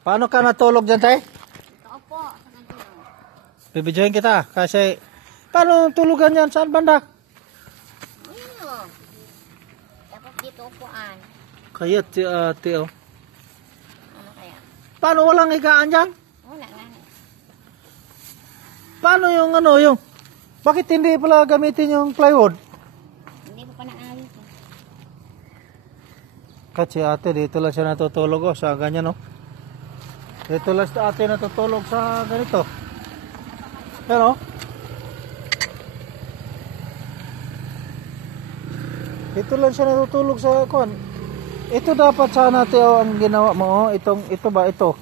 Paano ka natulog dyan, tay? Opo, sa kanto. Bibidyohin kita kasi paano tulugan yan? Saan banda? Ano? Dapat dito upuan. Kayat si ate oh. Ano kaya? Paano walang higaan dyan? Wala nga. Paano yung ano yung? Bakit hindi pala gamitin yung plywood? Hindi ko pa naayos. Kasi ate dito lang siya natutulog oh, sa ganyan oh. Dito lang si ate natutulog sa ganito. Pero dito lang siya natutulog sa kuan. Ito dapat sana ate oh, ang ginawa mo oh. Ito ba ito?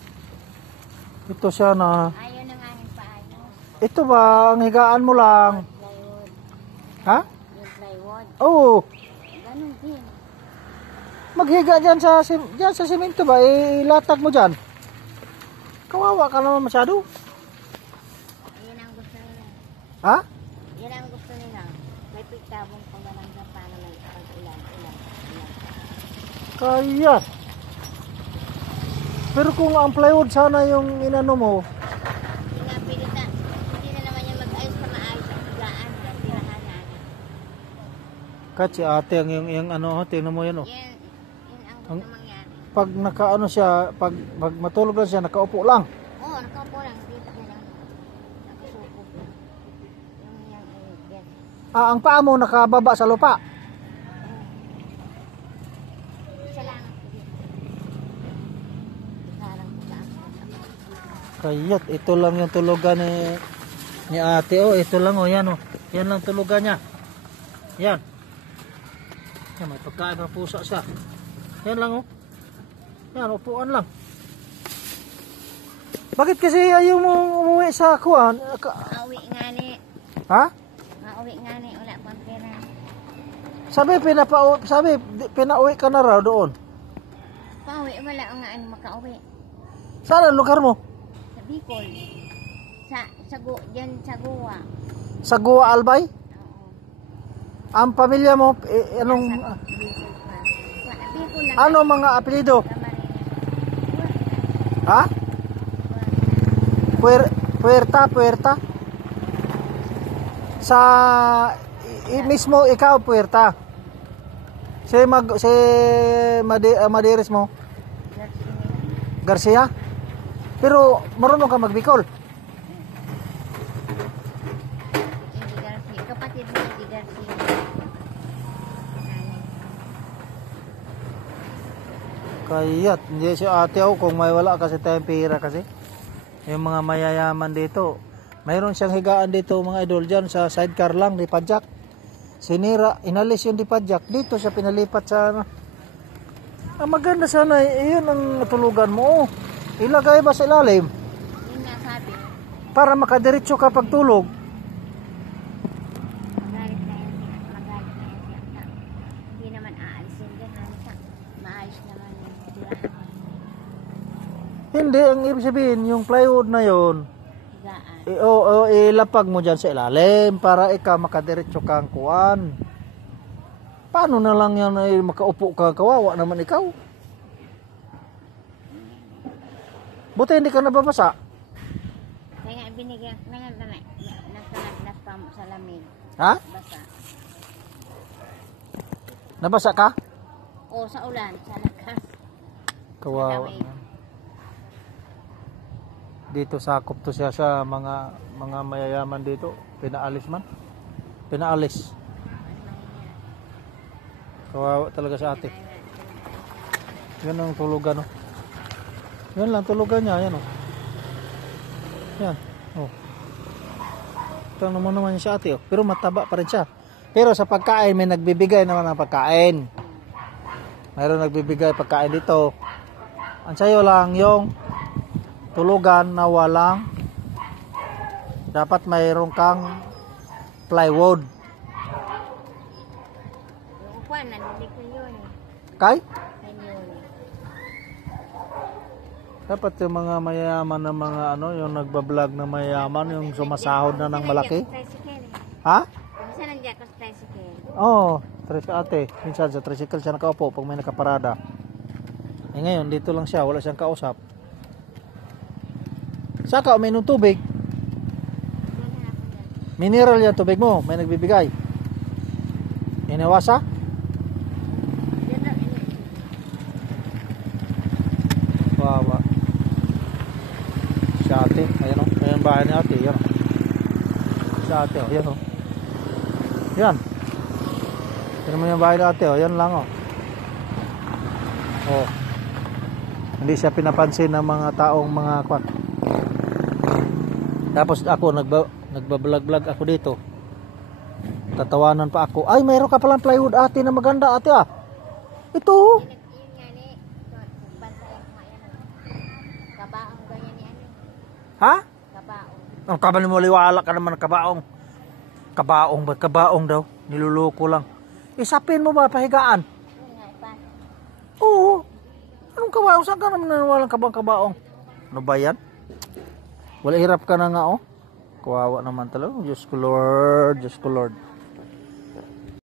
Ito siya na. Ayaw na nga yung paayos. Ito ba ang higaan mo lang? Plywood. Ha? Yung plywood. Oo. Ganun din. Maghiga dyan sa simento ba? Ilatag mo dyan. Kawawa ka naman masyado. Yan ang gusto nila. Ha? Yan ang gusto nila. May pigtabong pagbalang sa paano may pag-ulan. Kaya. Pero kung ang plywood sana yung inano mo, Hindi nga pinita. Hindi na naman yung mag-ayos na maayos ang higaan. Tirahan na. kasi ate yung ano, tingnan mo yan oh. Yan ang gusto mangyari. Pag nakaano siya, pag matulog lang siya, nakaupo lang. Oo, nakaupo lang. Dito na lang. Nakasuko. Yan. Ang paa mo nakababa sa lupa. Isa lang. Ikarang ko lang. Kayat, ito lang yung tulugan ni ate oh. Ito lang oh, yan oh. Yan lang tulugan niya. Yan. Yan, may pagkain ng pusa siya. Yan lang oh. Yan, upuan lang. Bakit kasi ayaw mo umuwi sa kuan? Mauwi nga ni. Ha? Mauwi nga ni. Wala pang pera. Sabi pinauwi ka na raw doon. Pauwi. Wala o nga ano makauwi. Saan ang lugar mo? Sa Bicol. Diyan sa Goa. Sa Goa Albay? Oo. Ang pamilya mo, anong, Sa Bicol pa. Bicol lang. ano mga apelido? Camarines. Ha? Puerta. Sa mismo ikaw Puerta. Si Madiris mo, Garcia. Pero marunong ka magbikol. Hindi Garcia. Kapatid mo si Garcia. Kayat, hindi si ate ako kung may wala kasi tayong pera kasi. Yung mga mayayaman dito, mayroon siyang higaan dito mga idol dyan sa sidecar lang, di padjak. Sinira, inalis yung di padjak. Dito siya pinalipat sa ano. Ang maganda sana, yun ang tulugan mo. Ilagay ba sa ilalim? Yun nga sabi. Para makadiretso ka pagtulog. Magalit na yan siya. Hindi naman aalisin din. Maayos naman yung tirahan. Hindi, ang ibig sabihin, yung plywood na yon, Higaan. ilapag mo dyan sa ilalim para ikaw makadiretso kang kuwan. Paano na lang yan makaupo ka, kawawa naman ikaw. Buti hindi ka nababasa. Kaya nga binigyan, nasalaglas pa sa lamig. Ha? Basa. Nabasa ka? O sa ulan, sa lakas. Kawawa. Lamig. Dito sakop to siya sa mga mayayaman dito. Pinaalis man. Pinaalis. Kawawa talaga sa ate. Yan ang tulugan oh. Yan lang tulugan niya, yan oh. Yan. Oh. Ito naman niya si ate oh. Pero mataba pa rin siya. Pero sa pagkain may nagbibigay naman ng pagkain. Mayroon nagbibigay pagkain dito. Ang sayo lang yung tulugan na walang dapat mayroon kang plywood. Yung upuan, nalilig ko yun. Kay? Yun. Dapat yung mga mayayaman na mga ano, yung nagbablog na mayayaman, yung sumasahod na ng malaki. Ha? Minsan nandiyan ko sa tricycle. Oo, ate. Minsan sa tricycle siya nakaupo pag may nakaparada. Eh ngayon, dito lang siya, wala siyang kausap. Saka uminom tubig. Doon hanap ko doon. Mineral yan tubig mo. May nagbibigay. Inawasa? Doon na, Wawa. Si ate. Ayan o. Ayan ang bahay ni ate. Yan o. Si ate o. Yan o. Yan. Yan mo yung bahay ni ate o. Yan lang o. O. Hindi siya pinapansin ng mga taong mga kwan. Tapos ako nagbablog-vlog ako dito. Tatawanan pa ako. Ay, mayroon ka palang plywood ate na maganda ate ah. Ito. yun nga ni, bantayan ko nga yan. Kabaong ganyan ni ano. Ha? Kabaong. Ang kabal mo liwala ka naman kabaong. Kabaong ba? Kabaong daw. Niluluko lang. Isapin mo ba pahigaan? Yun nga, ipan. Oo. Anong kabaong? Saan ka naman nanawalang kabaong? Ano ba yan? Wala hirap ka na nga oh. Kawawa naman talaga. Diyos ko Lord. Diyos ko Lord.